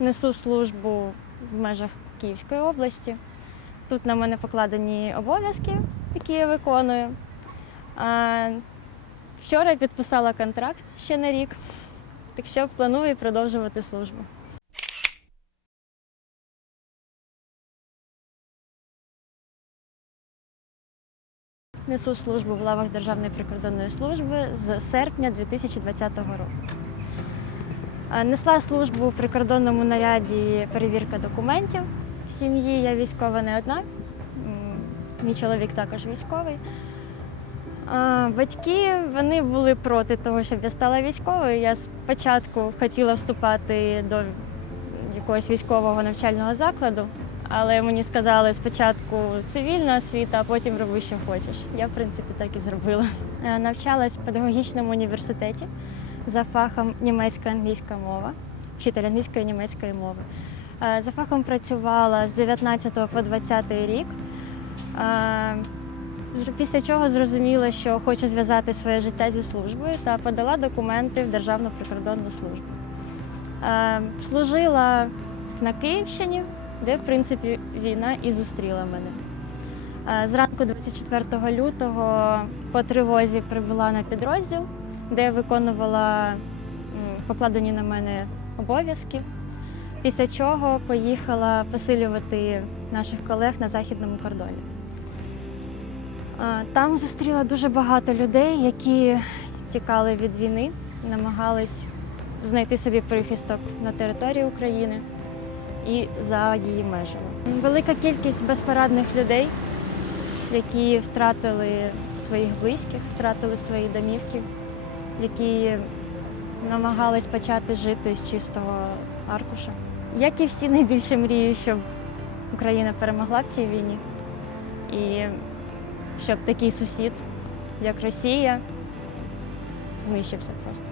несу службу в межах Київської області. Тут на мене покладені обов'язки, які я виконую. Вчора підписала контракт ще на рік, так що планую продовжувати службу. Несу службу в лавах Державної прикордонної служби з серпня 2020 року. Е, Несла службу в прикордонному наряді перевірка документів. В сім'ї я військова не одна. Мій чоловік також військовий. Батьки вони були проти того, щоб я стала військовою. Я спочатку хотіла вступати до якогось військового навчального закладу, але мені сказали спочатку цивільна освіта, а потім роби, що хочеш. Я, в принципі, так і зробила. Е, Навчалась в педагогічному університеті за фахом німецька англійська мова, вчитель англійської німецької мови. Е, За фахом працювала з 19 по 20 рік. Е, Після чого зрозуміла, що хочу зв'язати своє життя зі службою та подала документи в Державну прикордонну службу. Е, Служила на Київщині, де, в принципі, війна і зустріла мене. Зранку 24 лютого по тривозі прибула на підрозділ, де я виконувала покладені на мене обов'язки. Після чого поїхала посилювати наших колег на західному кордоні. Там зустріла дуже багато людей, які тікали від війни, намагались знайти собі прихисток на території України і за її межами. Велика кількість безпорадних людей, які втратили своїх близьких, втратили свої домівки, які намагались почати жити з чистого аркуша. Як і всі найбільше мрію, щоб Україна перемогла в цій війні. І щоб такий сусід, як Росія, знищився просто.